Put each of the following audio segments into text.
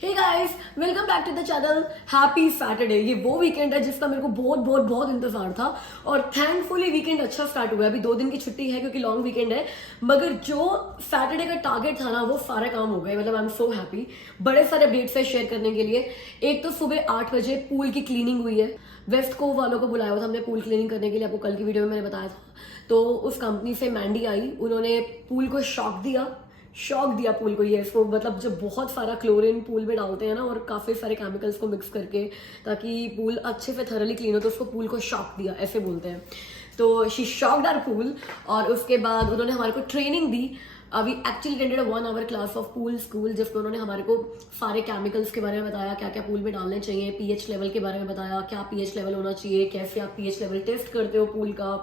Hey guys, welcome back to the channel. Happy Saturday. ये वो weekend है जिसका मेरे को बहुत बहुत बहुत इंतजार था और थैंकफुली वीकेंड अच्छा स्टार्ट हुआ है। अभी 2 दिन की छुट्टी है क्योंकि लॉन्ग वीकेंड है, मगर जो सैटरडे का टारगेट था ना वो सारे काम हो गए। मतलब आई एम सो हैप्पी। बड़े सारे अपडेट्स है शेयर करने के लिए। एक तो सुबह 8 बजे पूल की क्लीनिंग हुई है। वेस्ट कोव वालों को बुलाया हुआ था हमने पूल क्लीनिंग करने के लिए, आपको कल की वीडियो में मैंने बताया था। तो उस कंपनी से मैंडी आई, उन्होंने पूल को शॉक दिया पूल को। ये इसको मतलब जब बहुत सारा क्लोरीन पूल में डालते हैं ना और काफ़ी सारे केमिकल्स को मिक्स करके ताकि पूल अच्छे से थरली क्लीन हो, तो उसको पूल को शॉक दिया ऐसे बोलते हैं। तो शी शॉक्ड आवर पूल और उसके बाद उन्होंने हमारे को ट्रेनिंग दी। अभी actually attended 1 hour class of pool school, जिसमें उन्होंने हमारे को सारे केमिकल्स के बारे में बताया, क्या क्या पूल में डालने चाहिए, पीएच लेवल के बारे में बताया, क्या पीएच लेवल होना चाहिए, कैसे आप पीएच लेवल टेस्ट करते हो पूल का,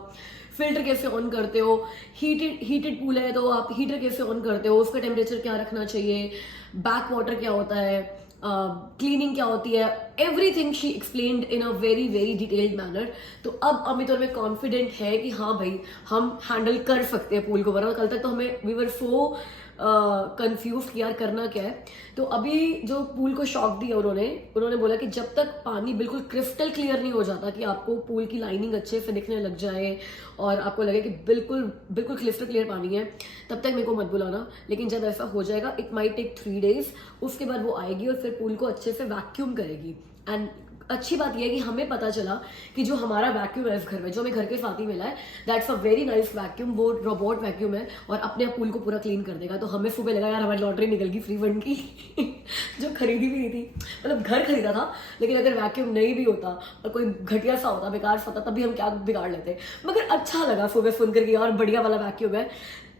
फिल्टर कैसे ऑन करते हो, हीटेड पूल है तो आप हीटर कैसे ऑन करते हो, उसका टेम्परेचर क्या रखना चाहिए, बैक वाटर क्या होता है, क्लीनिंग क्या होती है, everything she explained in a very very detailed manner. तो अब अमित और मैं कॉन्फिडेंट है कि हाँ भाई हम हैंडल कर सकते हैं पूल को, वरना कल तक तो हमें वी वर सो कंफ्यूज कि यार करना क्या है। तो अभी जो पूल को शॉक दिया उन्होंने बोला कि जब तक पानी बिल्कुल क्रिस्टल क्लियर नहीं हो जाता कि आपको पूल की लाइनिंग अच्छे से दिखने लग जाए और आपको लगे कि बिल्कुल बिल्कुल क्रिस्टल क्लियर पानी है, तब तक मेरे को मत बुलाना। लेकिन जब ऐसा हो जाएगा, इट माइट टेक 3 days, उसके बाद वो आएगी और फिर पूल को अच्छे से वैक्यूम करेगी। एंड अच्छी बात यह है कि हमें पता चला कि जो हमारा वैक्यूम है इस घर में, जो हमें घर के साथ ही मिला है, that's a very nice vacuum. वो रोबोट वैक्यूम है और अपने आप पूल को पूरा क्लीन कर देगा। तो हमें सुबह लगा यार हमारी लॉटरी निकल गई फ्री फंड की जो खरीदी भी नहीं थी, मतलब घर खरीदा था, लेकिन अगर वैक्यूम नहीं भी होता और कोई घटिया सा होता, बेकार सा होता, तभी हम क्या बिगाड़ लेते। मगर अच्छा लगा सुबह सुनकर कि यार बढ़िया वाला वैक्यूम है।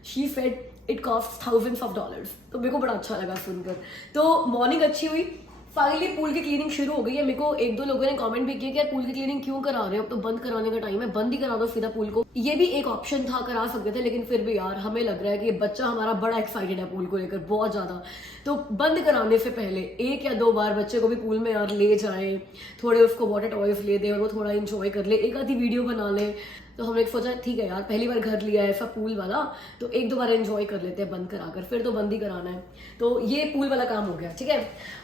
She said it cost $thousands of dollars, तो मेरे को बड़ा अच्छा लगा सुनकर। तो मॉर्निंग अच्छी हुई। फाइनली पूल की क्लीनिंग शुरू हो गई है। मेरे को 1-2 लोगों ने कमेंट भी किया कि यार पूल की क्लीनिंग क्यों करा रहे हो, अब तो बंद कराने का टाइम है, बंद ही करा दो सीधा पूल को। ये भी एक ऑप्शन था, करा सकते थे, लेकिन फिर भी यार हमें लग रहा है कि ये बच्चा हमारा बड़ा एक्साइटेड है पूल को लेकर, बहुत ज्यादा। तो बंद कराने से पहले 1 या 2 बार बच्चे को भी पूल में यार ले जाए, थोड़े उसको वाटर टॉयज ले दे और वो थोड़ा इंजॉय कर ले, एक आधी वीडियो बना ले। तो हमने सोचा ठीक है यार पहली बार घर लिया है ऐसा पूल वाला, तो 1-2 बार एंजॉय कर लेते हैं बंद कराकर, फिर तो बंद ही कराना है। तो ये पूल वाला काम हो गया, ठीक है।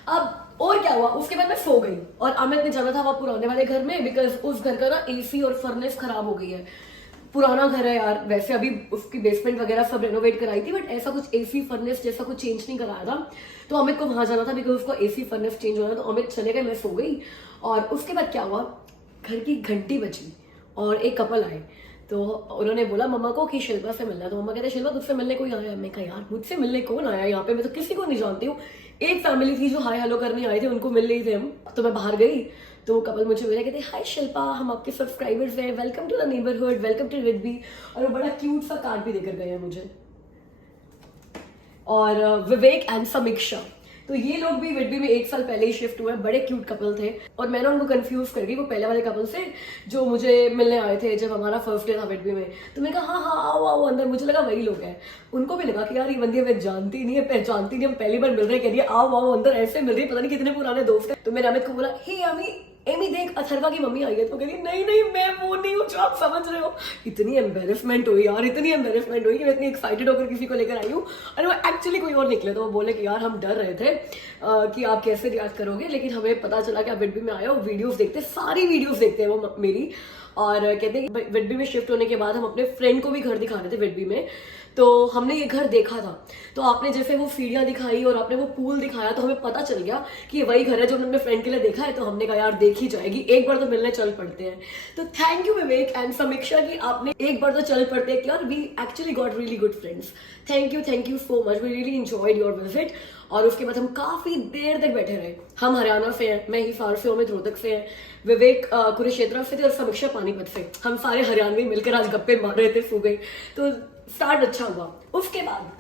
अब और क्या हुआ, उसके बाद मैं सो गई और अमित ने जाना था वहां पुराने वाले घर में, बिकॉज उस घर का ना एसी और फर्नेस खराब हो गई है। पुराना घर है यार, वैसे अभी उसकी बेसमेंट वगैरह सब रेनोवेट कराई थी, बट ऐसा कुछ एसी फर्नेस जैसा कुछ चेंज नहीं कराया था। तो अमित को वहां जाना था बिकॉज उसको एसी फर्नेस चेंज होना, तो अमित चले गए, मैं सो गई। और उसके बाद क्या हुआ, घर की घंटी बजी और एक कपल आए। तो उन्होंने बोला मम्मा को कि शिल्पा से मिलना है। तो मम्मा कहते शिल्पा तुझसे मिलने कोई आया? मैं कहा यार मुझसे मिलने कौन आया यहाँ पे, मैं तो किसी को नहीं जानती हूँ। एक फैमिली थी जो हाय हेलो करने आए थे, उनको मिल रही थे हम। तो मैं बाहर गई तो वो कपल मुझे मिले, कहते हाय शिल्पा, हम आपके सब्सक्राइबर्स हैं, welcome to the neighbourhood, welcome to Ridby. और वो बड़ा क्यूट सा कार्ड भी देकर गए हैं मुझे। और विवेक एंड समीक्षा, तो ये लोग भी विडबी में 1 साल पहले ही शिफ्ट हुए, बड़े क्यूट कपल थे। और मैंने उनको कंफ्यूज कर दी वो पहले वाले कपल से जो मुझे मिलने आए थे जब हमारा फर्स्ट डे था विडबी में। तो मैंने कहा हाँ हाँ आओ आओ अंदर, मुझे लगा वही लोग हैं। उनको भी लगा कि यार ये बंदी हमें जानती नहीं है, पहचानती नहीं, हम पहली बार मिल रहे हैं, कह रही आओ आओ अंदर, ऐसे मिल रही है, पता नहीं कितने पुराने दोस्त हैं। तो मैंने अमित को बोला हे एमी देख अथर्वा की मम्मी आई है। तो कह रही नहीं नहीं मैं वो नहीं हूँ जो आप समझ रहे हो। इतनी एम्बेरसमेंट हुई यार, इतनी एम्बेरसमेंट हुई कि मैं इतनी एक्साइटेड होकर किसी को लेकर आई हूँ और वो एक्चुअली कोई और निकले। तो वो बोले कि यार हम डर रहे थे कि आप कैसे रिएक्ट करोगे, लेकिन हमें पता चला कि आप विडबी में आए हो, वीडियोस देखते, सारी वीडियोस देखते हैं वो मेरी। और कहते हैं कि विडबी में शिफ्ट होने के बाद हम अपने फ्रेंड को भी घर दिखा रहे थे विडबी में। तो हमने ये घर देखा था, तो आपने जैसे वो सीढ़ियां दिखाई और आपने वो पूल दिखाया, तो हमें पता चल गया कि ये वही घर है जो हमने अपने फ्रेंड के लिए देखा है। तो हमने कहा यार देखी जाएगी, एक बार तो मिलने चल पड़ते हैं। तो थैंक यू विवेक एंड समीक्षा कि आपने एक बार तो चल पड़ते हैं, और we actually got really good friends. Thank you so much, we really enjoyed your visit. और उसके बाद हम काफी देर तक बैठे रहे। हम हरियाणा से हैं, मैं हिसार से हूँ, अमित रोहतक से हैं, विवेक कुरुक्षेत्र से थे और समीक्षा पानीपत से। हम सारे हरियाणवी मिलकर आज गप्पे मार रहे थे, सो गए। तो स्टार्ट अच्छा हुआ। उसके बाद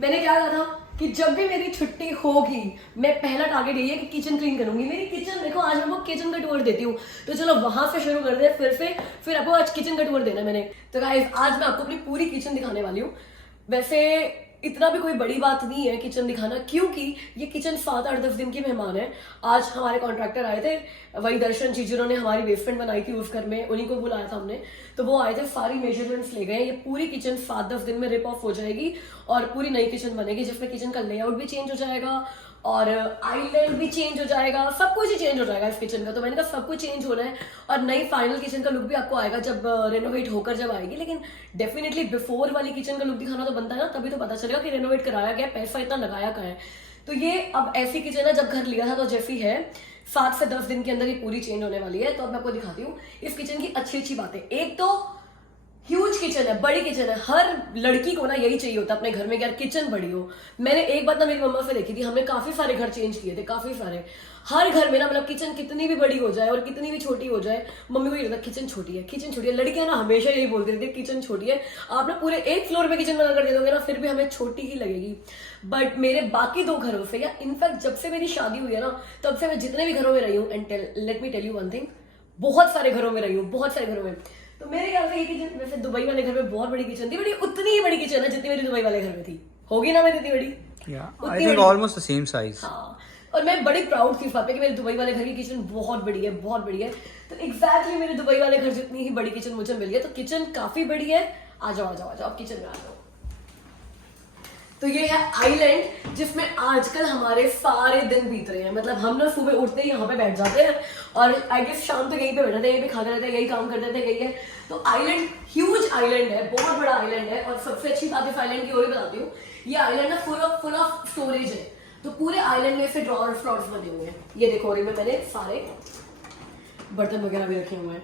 मैंने क्या कहा था कि जब भी मेरी छुट्टी होगी, मैं पहला टारगेट यही है कि किचन क्लीन करूंगी। मेरी किचन देखो, आज मैं आपको किचन का टूर देती हूँ। तो चलो वहां से शुरू कर दे, फिर आपको आज किचन का टूर देना है मैंने। तो गाइस आज मैं आपको अपनी पूरी किचन दिखाने वाली हूँ। वैसे इतना भी कोई बड़ी बात नहीं है किचन दिखाना, क्योंकि ये किचन 7-8-10 दिन के मेहमान है। आज हमारे कॉन्ट्रैक्टर आए थे, वही दर्शन जी जिन्होंने हमारी बेसमेंट बनाई थी उस घर में, उन्हीं को बुलाया था हमने, तो वो आए थे, सारी मेजरमेंट्स ले गए। ये पूरी किचन 7-10 दिन में रिप ऑफ हो जाएगी और पूरी नई किचन बनेगी, जिसमें किचन का लेआउट भी चेंज हो जाएगा और आइलैंड भी चेंज हो जाएगा, सब कुछ ही चेंज हो जाएगा इस किचन का। तो मैंने कहा सब कुछ चेंज होना है और नई फाइनल किचन का लुक भी आपको आएगा जब रेनोवेट होकर जब आएगी। लेकिन डेफिनेटली बिफोर वाली किचन का लुक दिखाना तो बनता है ना, तभी तो पता चलेगा कि रेनोवेट कराया गया, पैसा इतना लगाया कहाँ है। तो ये अब ऐसी किचन है, जब घर लिया था तो जैसी है 7 से 10 दिन के अंदर ये पूरी चेंज होने वाली है। तो अब मैं आपको दिखाती हूँ इस किचन की अच्छी अच्छी बातें। एक तो ह्यूज किचन है, बड़ी किचन है, हर लड़की को ना यही चाहिए होता है अपने घर में, यार किचन बड़ी हो। मैंने एक बात ना मेरी मम्मा से देखी थी, हमने काफी सारे घर चेंज किए थे, काफी सारे, हर घर में ना मतलब किचन कितनी भी बड़ी हो जाए और कितनी भी छोटी हो जाए, मम्मी को ये लगता है किचन छोटी है, किचन छोटी है। लड़कियां ना हमेशा यही बोलती रहती है किचन छोटी है। आप ना पूरे 1 फ्लोर में किचन बना कर दे दोगे ना, फिर भी हमें छोटी ही लगेगी। बट मेरे बाकी 2 घरों से, या इनफैक्ट जब से मेरी शादी हुई है ना, तब से मैं जितने भी घरों में रही हूँ, and let me tell you one thing, बहुत सारे घरों में रही हूँ, बहुत सारे घरों में। तो मेरे ख्याल से ये किचन, वैसे दुबई वाले घर में बहुत बड़ी किचन थी, बट ये उतनी ही बड़ी किचन है जितनी मेरी दुबई वाले घर में थी। होगी ना मेरी इतनी बड़ी? I think almost the same size. हाँ, और मैं बड़ी प्राउड थी इस बात पे कि मेरे दुबई वाले घर की किचन बहुत बड़ी है, बहुत बड़ी है। तो एग्जैक्टली मेरे दुबई वाले घर जितनी ही बड़ी किचन मुझे मिली है। तो किचन काफी बड़ी है। आ जाओ आ जाओ आ जाओ, अब किचन में आ जाओ। तो ये है आइलैंड, जिसमें आजकल हमारे सारे दिन बीत रहे हैं। मतलब हम ना सुबह उठते ही यहाँ पे बैठ जाते हैं और आई गेस शाम तक यहीं पे बैठे थे, यहीं पे खाते रहते हैं, यही काम करते थे, यही है। तो आइलैंड ह्यूज आइलैंड है, बहुत बड़ा आइलैंड है। और सबसे अच्छी बात इस आइलैंड की और बताती हूँ, ये आइलैंड ना फुल ऑफ स्टोरेज है। तो पूरे आइलैंड में ऐसे ड्रॉअर्स बने हुए हैं। ये देखो, और इनमें मैंने सारे बर्तन वगैरह भी रखे हुए हैं।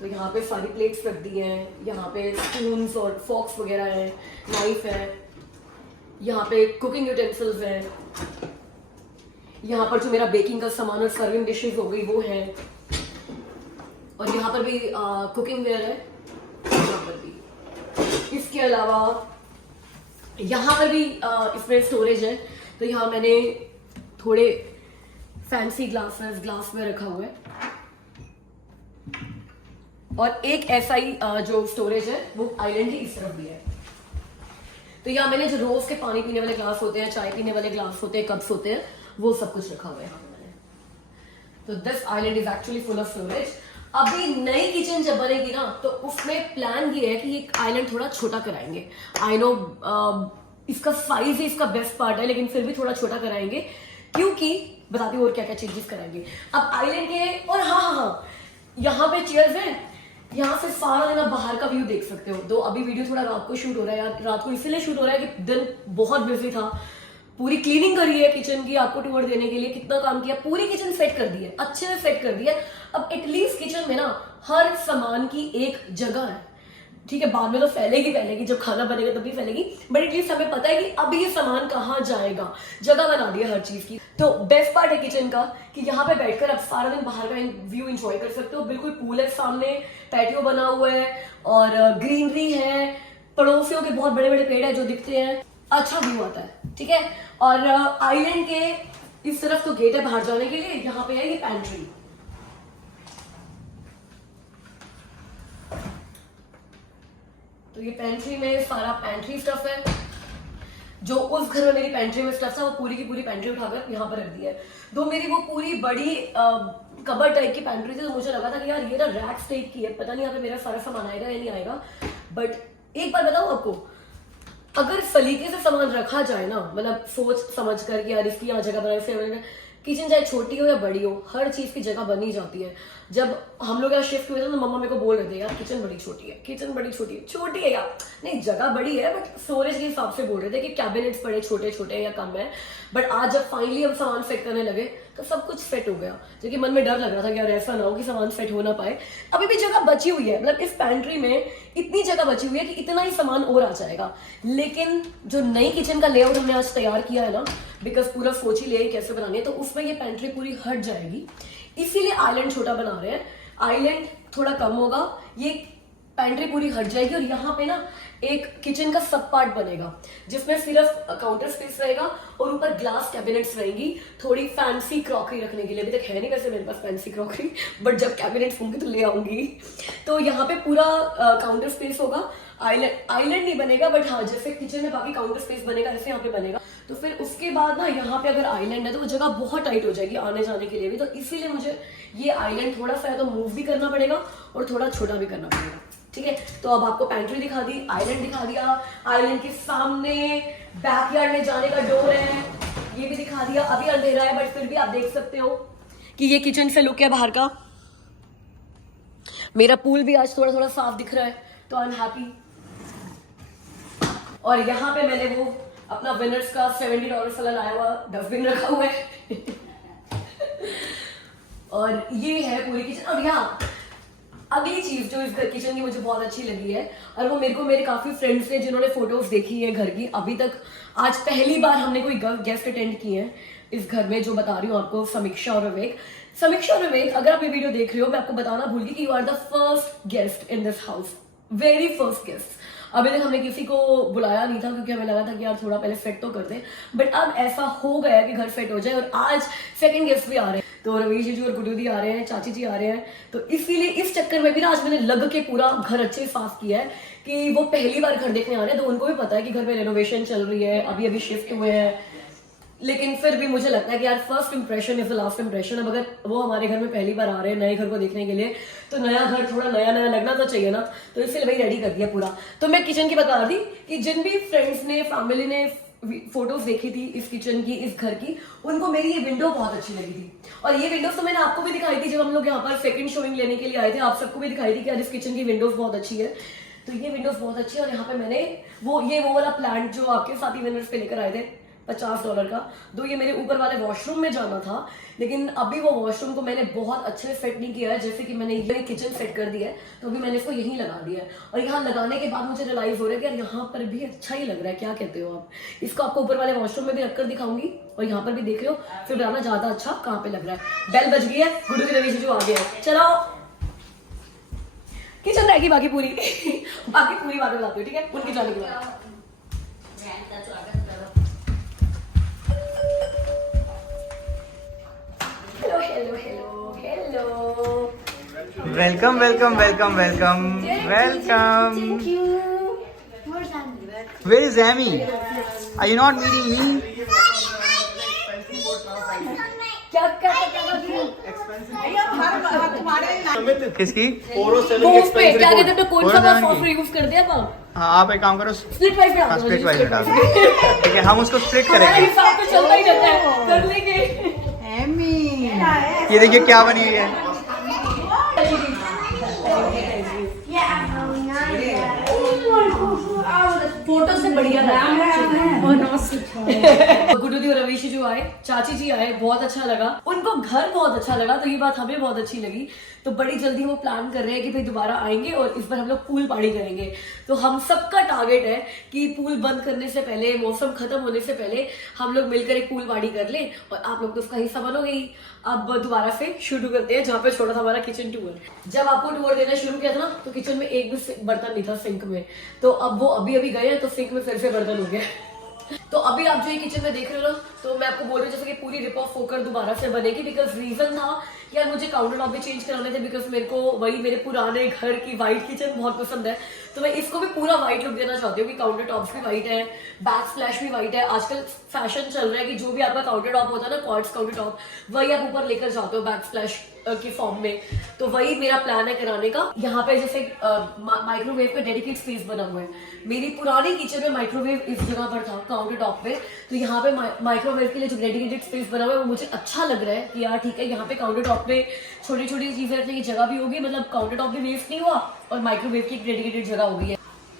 तो यहाँ पे सारी प्लेट्स रख दी हैं, यहाँ पे स्पून्स और फॉक्स वगैरह है, नाइफ है, यहाँ पे कुकिंग यूटेंसिल्स हैं, यहाँ पर जो मेरा बेकिंग का सामान और सर्विंग डिशेस हो गई वो है, और यहाँ पर भी कुकिंग वेयर है, यहाँ पर भी। इसके अलावा यहाँ पर भी इसमें स्टोरेज है। तो यहाँ मैंने थोड़े फैंसी ग्लास में रखा हुआ है, और एक ऐसा ही जो स्टोरेज है वो आइलैंड की इस तरफ भी है। तो यहाँ मैंने जो रोज के पानी पीने वाले ग्लास होते हैं, चाय पीने वाले ग्लास होते हैं, कप्स होते हैं, वो सब कुछ रखा हुआ है यहाँ पे मैंने। तो this island is actually full of storage. अभी नई किचन जब बनेगी ना, तो उसमें प्लान ये है कि ये आइलैंड थोड़ा छोटा कराएंगे। आई नो इसका साइज ही इसका बेस्ट पार्ट है, लेकिन फिर भी थोड़ा छोटा कराएंगे, क्योंकि बताती हूँ और क्या क्या चेंजेस कराएंगे अब आइलैंड के। और हाँ, यहाँ पे चेयर्स हैं, यहाँ से सारा दिन आप बाहर का व्यू देख सकते हो। तो अभी वीडियो थोड़ा रात को शूट हो रहा है यार, रात को इसलिए शूट हो रहा है कि दिन बहुत बिजी था। पूरी क्लीनिंग करी है किचन की आपको टूर देने के लिए, कितना काम किया, पूरी किचन सेट कर दी है, अच्छे से सेट कर दी है। अब एटलीस्ट किचन में ना हर सामान की एक जगह है, ठीक है, बाद में तो फैलेगी, जब खाना बनेगा तब भी फैलेगी, बट एटलीस्ट हमें पता है कि अब ये सामान कहाँ जाएगा, जगह बना दी है हर चीज की। तो बेस्ट पार्ट है किचन का कि यहाँ पे बैठकर आप सारा दिन बाहर का व्यू एंजॉय कर सकते हो। बिल्कुल पूल है सामने, पैटियो बना हुआ है और ग्रीनरी है, पड़ोसियों के बहुत बड़े बड़े पेड़ है जो दिखते हैं, अच्छा व्यू आता है, ठीक है। और आइलैंड के इस तरफ तो गेट है बाहर जाने के लिए, यहाँ पे है ये पैंट्री। तो ये पैंट्री में सारा पैंट्री स्टफ है। जो उस घर में मेरी पैंट्री में स्टफ था, वो पूरी की पूरी पैंट्री उठाकर यहाँ पर रख दिया है। तो मेरी वो पूरी बड़ी कबर्ड टाइप की पैंट्री थी, तो मुझे लगा था कि यार ये ना रैक्स टाइप की है, पता नहीं यहाँ पे मेरा सारा सामान आएगा या नहीं आएगा। बट एक बार बताऊँ आपको, अगर सलीके से सामान रखा जाए ना, मतलब सोच समझ कर कि यार इसकी यहाँ जगह बनाए, किचन चाहे छोटी हो या बड़ी हो, हर चीज की जगह बनी जाती है। जब हम लोग यहाँ शिफ्ट हुए थे तो मम्मा मेरे को बोल रहे थे यार किचन बड़ी छोटी है, किचन बड़ी छोटी है यार, नहीं जगह बड़ी है, बट स्टोरेज के हिसाब से बोल रहे थे कि कैबिनेट्स बड़े छोटे छोटे या कम है। बट आज जब फाइनली हम सामान सेट करने लगे तो सब कुछ सेट हो गया, जो कि मन में डर लग रहा था कि यार ऐसा ना हो कि सामान सेट हो ना पाए। अभी भी जगह बची हुई है, मतलब इस पैंट्री में इतनी जगह बची हुई है कि इतना ही सामान और आ जाएगा। लेकिन जो नई किचन का लेआउट हमने आज तैयार किया है ना, बिकॉज पूरा सोच ही लिया कैसे बनानी है, तो उसमें ये पैंट्री पूरी हट जाएगी। इसीलिए आइलैंड छोटा बना रहे हैं, आइलैंड थोड़ा कम होगा, ये पैंट्री पूरी हट जाएगी। और यहाँ पे ना एक किचन का सब पार्ट बनेगा जिसमें सिर्फ काउंटर स्पेस रहेगा और ऊपर ग्लास कैबिनेट्स रहेंगी, थोड़ी फैंसी क्रॉकरी रखने के लिए। अभी तक है नहीं वैसे मेरे पास फैंसी क्रॉकरी, बट जब कैबिनेट्स होंगे तो ले आऊंगी। तो यहाँ पे पूरा काउंटर स्पेस होगा, आइलैंड नहीं बनेगा, बट हाँ जैसे किचन में बाकी काउंटर स्पेस बनेगा ऐसे यहाँ पे बनेगा। तो फिर उसके बाद ना यहाँ पे अगर आइलैंड है तो वो जगह बहुत टाइट हो जाएगी आने जाने के लिए भी, तो इसीलिए मुझे ये आइलैंड थोड़ा सा तो मूव भी करना पड़ेगा और थोड़ा छोटा भी करना पड़ेगा। ठीक है, तो अब आपको पैंट्री दिखा दी, आइलैंड दिखा दिया, आइलैंड के सामने बैकयार्ड में जाने का डोर है ये भी दिखा दिया। अभी अंधेरा है बट फिर भी आप देख सकते हो कि ये किचन से लुक है बाहर का। मेरा पूल भी आज थोड़ा थोड़ा साफ दिख रहा है, तो आई एम हैप्पी। और यहाँ पे मैंने वो अपना विनर्स का $70 वाला लाया हुआ डस्टबिन रखा हुआ है और ये है पूरी किचन। और यहाँ अगली चीज जो इस किचन की मुझे बहुत अच्छी लगी है, और वो मेरे को मेरे काफी फ्रेंड्स ने जिन्होंने फोटोज देखी है घर की, अभी तक आज पहली बार हमने कोई गेस्ट अटेंड किए हैं इस घर में, जो बता रही हूँ आपको, समीक्षा और विवेक। समीक्षा और विवेक, अगर आप ये वीडियो देख रहे हो, मैं आपको बताना भूल गई कि you are the first guest in this house, very first guest. अभी तक हमने किसी को बुलाया नहीं था क्योंकि हमें लगा था कि यार थोड़ा पहले सेट तो कर दें, बट अब ऐसा हो गया कि घर सेट हो जाए। और आज सेकंड गेस्ट भी आ रहे हैं, तो रवीश जी और गुड्डू दी आ रहे हैं, चाची जी आ रहे हैं, तो इसीलिए इस चक्कर में भी ना आज मैंने लग के पूरा घर अच्छे साफ किया है कि वो पहली बार घर देखने आ रहे हैं, तो उनको भी पता है कि घर में रेनोवेशन चल रही है, अभी अभी शिफ्ट हुए हैं, लेकिन फिर भी मुझे लगता है कि यार first impression is the last impression. अब अगर वो हमारे घर में पहली बार आ रहे हैं नए घर को देखने के लिए, तो नया घर थोड़ा नया नया लगना तो चाहिए ना, तो इसलिए भाई रेडी कर दिया पूरा। तो मैं किचन की बता दी कि जिन भी फ्रेंड्स ने, फैमिली ने फोटोज देखी थी इस किचन की, इस घर की, उनको मेरी ये विंडो बहुत अच्छी लगी थी। और ये विंडोज तो मैंने आपको भी दिखाई थी जब हम लोग यहाँ पर सेकंड शोइंग लेने के लिए आए थे, आप सबको भी दिखाई थी कि यार इस किचन की विंडोज बहुत अच्छी है। तो ये विंडोज बहुत अच्छी है। और यहाँ पे मैंने वो वाला प्लांट जो आपके साथ ही विनर्स पे लेकर आए थे $50 का, तो ये मेरे ऊपर वाले वॉशरूम में जाना था, लेकिन अभी वो वॉशरूम को मैंने बहुत अच्छे से सेट नहीं किया है। जैसे कि मैंने ये किचन सेट कर दिया है, तो अभी मैंने इसको यहीं लगा दिया है। और यहाँ लगाने के बाद मुझे रियलाइज हो रहा है कि यार यहाँ पर भी अच्छा ही लग रहा है, क्या कहते हो आप? इसको आपको ऊपर वाले वॉशरूम में भी रखकर दिखाऊंगी और यहाँ पर भी देख रहे हो, फिर बताना ज्यादा अच्छा कहाँ पे लग रहा है। बेल बज गई है, गुड्डू की रवीश जो आ गया है, चलो किचन रहेगी बाकी पूरी बाकी पूरी बातें बताती हूँ, ठीक है, उनके जाने के बाद। Hello hello hello hello, welcome welcome welcome welcome welcome. Thank you. Where is Amy? Are you not meeting me? क्या किसकी? वो उस पे क्या कहते हैं, कौन सा सॉफ्टवेयर यूज करते हैं आप? हाँ, आप एक काम करो, स्प्लिट वाइज में स्प्लिट वाइज डाल दो। ठीक है, हम उसको स्प्लिट हमारा करेंगे। हिसाब तो चलता ही रहता है, कर लेंगे। ये देखिए क्या बनी हुई है। फोटो से बढ़िया गुड्डू दी और रवीश जो आए, चाची जी आए, बहुत अच्छा लगा, उनको घर बहुत अच्छा लगा, तो ये बात हमें बहुत अच्छी लगी। तो बड़ी जल्दी वो प्लान कर रहे हैं कि भाई दोबारा आएंगे और इस बार हम लोग पूल पार्टी करेंगे। तो हम सबका टारगेट है कि पूल बंद करने से पहले, मौसम खत्म होने से पहले हम लोग मिलकर एक पूल पार्टी कर लें, और आप लोग तो उसका हिस्सा बनोगे ही। अब दोबारा से शुरू करते हैं जहाँ पे छोड़ा था हमारा किचन टूर। जब आपको टूर देना शुरू किया था ना, तो किचन में एक भी बर्तन नहीं था सिंक में, तो अब वो अभी अभी गए हैं, तो सिंक में फिर से बर्तन हो गया। तो अभी आप जो ये किचन में देख रहे हो ना, तो मैं आपको बोल रही हूँ जैसे कि पूरी रिप ऑफ होकर दोबारा से बनेगी, बिकॉज रीजन था यार मुझे काउंटर टॉप भी चेंज कराने थे, बिकॉज मेरे को वही मेरे पुराने घर की व्हाइट किचन बहुत पसंद है, तो मैं इसको भी पूरा व्हाइट लुक देना चाहती हूँ कि काउंटर टॉप्स भी व्हाइट है, बैक स्प्लैश भी व्हाइट है। आजकल फैशन चल रहा है कि जो भी आपका काउंटर टॉप होता है ना, क्वार्ट्ज काउंटर टॉप, वही आप ऊपर लेकर जाते हो बैक स्प्लैश के फॉर्म में, तो वही मेरा प्लान है कराने का। यहाँ पे जैसे माइक्रोवेव का डेडिकेट स्पेस बना हुआ है, मेरी पुरानी किचन में माइक्रोवेव इस जगह पर था काउंटर टॉप पे, तो यहाँ पे माइक्रोवेव के लिए जो डेडिकेटेड स्पेस बना हुआ है वो मुझे अच्छा लग रहा है कि यार ठीक है, यहाँ पे काउंटर टॉप पे छोटी छोटी चीजें रखने की जगह भी होगी, मतलब काउंटर टॉप भी वेस्ट नहीं हुआ और माइक्रोवेव की डेडिकेटेड जगह होगी है।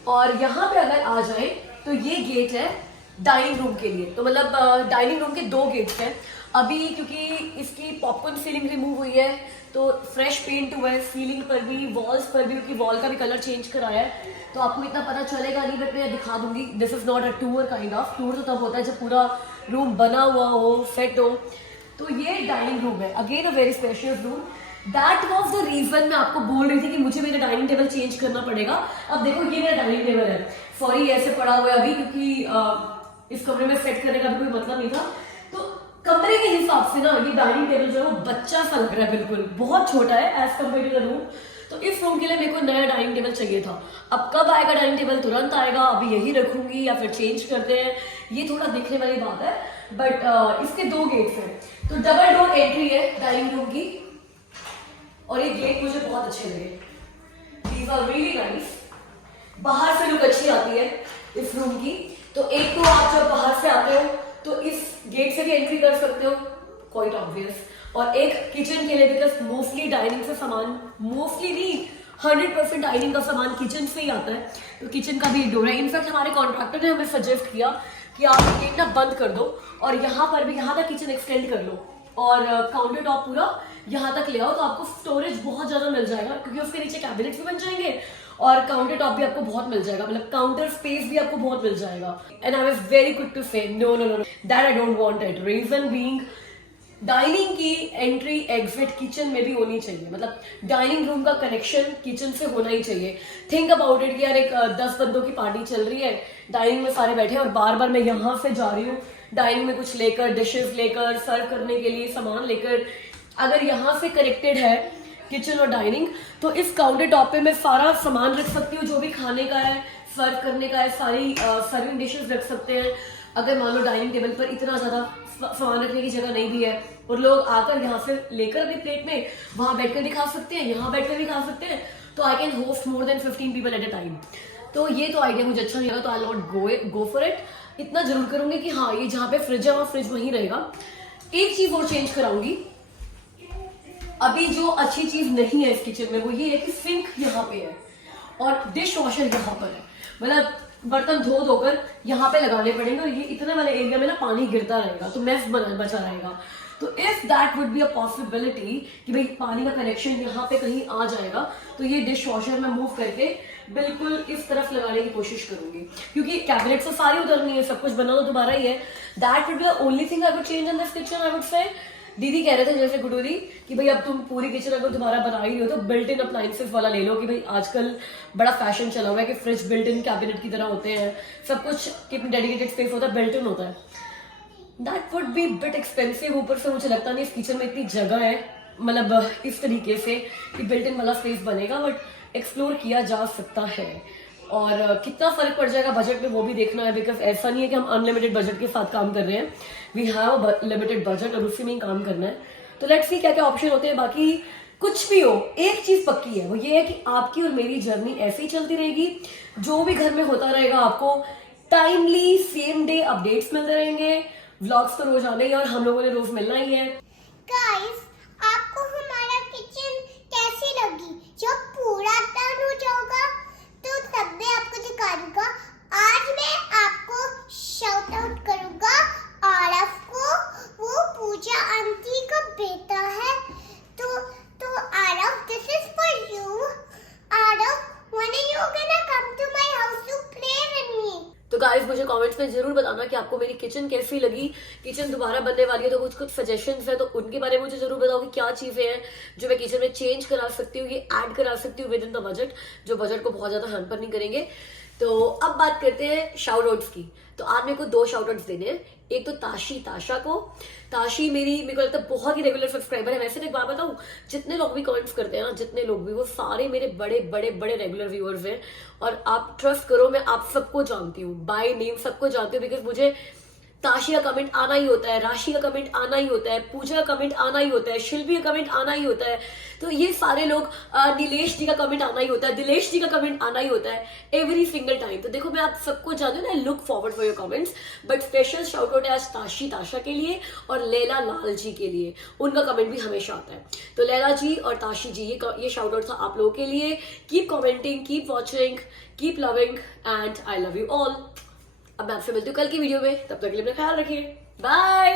और यहाँ पे अगर आ जाए तो ये गेट है डाइनिंग रूम के लिए, तो मतलब डाइनिंग रूम के 2 गेट्स हैं अभी, क्योंकि इसकी पॉपकॉर्न सीलिंग रिमूव हुई है, तो फ्रेश पेंट हुआ है सीलिंग पर भी, वॉल्स पर भी, क्योंकि वॉल का भी कलर चेंज कराया है, तो आपको इतना पता चलेगा नहीं, बट मैं दिखा दूंगी। This is not a tour kind of, tour तो तब होता है जब पूरा रूम बना हुआ हो, सेट हो। तो ये डाइनिंग रूम है, again a very spacious room. That was the reason मैं आपको बोल रही थी कि मुझे मेरा डाइनिंग टेबल चेंज करना पड़ेगा। अब देखो ये मेरा डाइनिंग टेबल है, सॉरी ऐसे पड़ा हुआ है अभी, क्योंकि इस कमरे में सेट करने का भी कोई मतलब नहीं था। तो कमरे के हिसाब से ना ये डाइनिंग टेबल जो है वो बच्चा सा लग रहा है, बिल्कुल बहुत छोटा है as compare to the room. तो इस रूम के लिए मेरे को नया डाइनिंग टेबल चाहिए था। अब कब आएगा डाइनिंग टेबल? तुरंत आएगा, अभी यही रखूंगी या फिर चेंज करते हैं, ये थोड़ा देखने वाली बात है। बट इसके 2 गेट्स हैं, तो डबल डोर एंट्री है डाइनिंग रूम की, और ये गेट मुझे बहुत अच्छे लगे, दीज आर रियली नाइस। बाहर से लुक अच्छी आती है इस रूम की। तो एक तो आप जब बाहर से आते हो तो इस गेट से भी एंट्री कर सकते हो, क्वाइट ऑब्वियस। और एक किचन के लिए, बिकॉज मोस्टली डाइनिंग से सामान, मोस्टली नहीं 100% डाइनिंग का सामान किचन से ही आता है, तो किचन का भी डोर है। इनफैक्ट हमारे कॉन्ट्रैक्टर ने हमें सजेस्ट किया कि आप गेट ना बंद कर दो और यहाँ पर भी, यहाँ तक किचन एक्सटेंड कर लो और काउंटर टॉप पूरा यहाँ तक ले आओ, तो आपको स्टोरेज बहुत ज्यादा मिल जाएगा, क्योंकि उसके नीचे कैबिनेट्स भी बन जाएंगे और काउंटर टॉप भी आपको बहुत मिल जाएगा, मतलब काउंटर स्पेस भी आपको बहुत मिल जाएगा। And I was very quick to say no no no that I don't want it. Reason being, dining की एंट्री एग्जिट किचन में भी होनी चाहिए, मतलब डाइनिंग रूम का कनेक्शन किचन से होना ही चाहिए। थिंक अबाउट इट कि यार एक 10 बंदों की पार्टी चल रही है, डाइनिंग में सारे बैठे हैं और बार बार मैं यहाँ से जा रही हूँ डाइनिंग में कुछ लेकर, डिशेस लेकर, सर्व करने के लिए सामान लेकर। अगर यहाँ से कनेक्टेड है किचन और डाइनिंग, तो इस काउंटर टॉप पे मैं सारा सामान रख सकती हूँ जो भी खाने का है, सर्व करने का है, सारी सर्विंग डिशेस रख सकते हैं। अगर मान लो डाइनिंग टेबल पर इतना ज्यादा सामान रखने की जगह नहीं भी है और लोग आकर यहाँ से लेकर अपनी प्लेट में वहां बैठकर भी खा सकते हैं, यहाँ बैठकर भी खा सकते हैं, तो I can host more than 15 people at a time. तो ये तो आइडिया मुझे अच्छा नहीं लगा, तो आई नॉट गो फॉर इट। इतना जरूर करूंगी कि हाँ, ये जहाँ पे फ्रिज है वहाँ फ्रिज वहीं रहेगा। एक चीज और चेंज कराऊंगी, अभी जो अच्छी चीज नहीं है इस किचन में वो ये है कि सिंक यहाँ पे है और डिश वॉशर यहाँ पर है, मतलब बर्तन धो धोकर यहाँ पे लगाने पड़ेंगे और ये इतने वाले एरिया में ना पानी गिरता रहेगा, तो मेस बचा रहेगा। तो if that would be a possibility कि भाई पानी का कनेक्शन यहाँ पे कहीं आ जाएगा, तो ये डिश वॉशर में मूव करके बिल्कुल इस तरफ लगाने की कोशिश करूंगी, क्योंकि कैबिनेट तो सारी उधर नहीं है, सब कुछ बना तो दोबारा ही है। That would be the only thing I would change in this kitchen. I would say दीदी कह रहे थे जैसे गुडू दी कि भाई अब तुम पूरी किचन अगर दोबारा बना ही हो तो बिल्ट इन अप्लायंसेस वाला ले लो, कि भाई आजकल बड़ा फैशन चला हुआ है कि फ्रिज बिल्ट इन कैबिनेट की तरह होते हैं, सब कुछ डेडिकेटेड स्पेस होता है, बिल्ट इन होता है। That would be bit expensive. ऊपर से मुझे लगता नहीं इस किचन में इतनी जगह है, मतलब इस तरीके से कि बिल्ट इन वाला स्पेस बनेगा, बट एक्सप्लोर किया जा सकता है। और कितना फर्क पड़ जाएगा बजट में वो भी देखना है, बिकॉज ऐसा नहीं है कि हम अनलिमिटेड बजट के साथ काम कर रहे हैं, वी हैव लिमिटेड बजट और उसी में ही काम करना है। तो लेट्स सी क्या क्या ऑप्शन होते हैं। बाकी कुछ भी हो, एक चीज पक्की है, वो ये है कि आपकी और मेरी जर्नी ऐसे ही चलती रहेगी। जो भी घर में होता रहेगा आपको टाइमली सेम डे अपडेट्स मिलते रहेंगे, व्लॉग्स तो रोज आने ही और हम लोगों ने रोज मिलना ही है। गाइस, आपको हमारा किचन कैसी लगी? जब पूरा टर्न हो जाएगा तो तब मैं आपको दिखा दूंगा। आज मैं आपको शाउट आउट करूंगा आरफ को, वो पूजा आंटी का बेटा है। तो Araf, this is for you. Araf, when are you gonna come to my house to play with me? तो गाइस मुझे कमेंट्स में जरूर बताना कि आपको मेरी किचन कैसी लगी। किचन दोबारा बनने वाली है तो कुछ सजेशंस है तो उनके बारे में मुझे जरूर बताओ कि क्या चीजें हैं जो मैं किचन में चेंज करा सकती हूँ, ये ऐड करा सकती हूँ विद इन द बजट, जो बजट को बहुत ज्यादा हैम्पर नहीं करेंगे। तो अब बात करते हैं शाउट आउट्स की। तो आज मेरे को 2 शाउट आउट्स देने हैं। एक तो ताशा को। ताशी मेरे को लगता है बहुत ही रेगुलर सब्सक्राइबर है। वैसे तो एक बात बताऊं, जितने लोग भी कमेंट्स करते हैं ना, जितने लोग भी, वो सारे मेरे बड़े बड़े बड़े रेगुलर व्यूअर्स हैं। और आप ट्रस्ट करो, मैं आप सबको जानती हूँ, बाय नेम सबको जानती हूँ, बिकॉज मुझे ताशी का कमेंट आना ही होता है, राशि का कमेंट आना ही होता है, पूजा का कमेंट आना ही होता है, शिल्पी का कमेंट आना ही होता है। तो ये सारे लोग, नीलेश जी का कमेंट आना ही होता है, दिलेश जी का कमेंट आना ही होता है, एवरी सिंगल टाइम। तो देखो, मैं आप सबको जानती हूँ, I look forward for your comments, but special shout out है आज ताशा के लिए और लैला लाल जी के लिए। उनका कमेंट भी हमेशा आता है। तो लैला जी और ताशी जी, ये शाउट आउट था आप लोगों के लिए। Keep commenting, keep watching, keep loving and I love you all. अब मैं आपसे मिलती हूँ कल की वीडियो में, तब तक के लिए अपना ख्याल रखिए। बाय।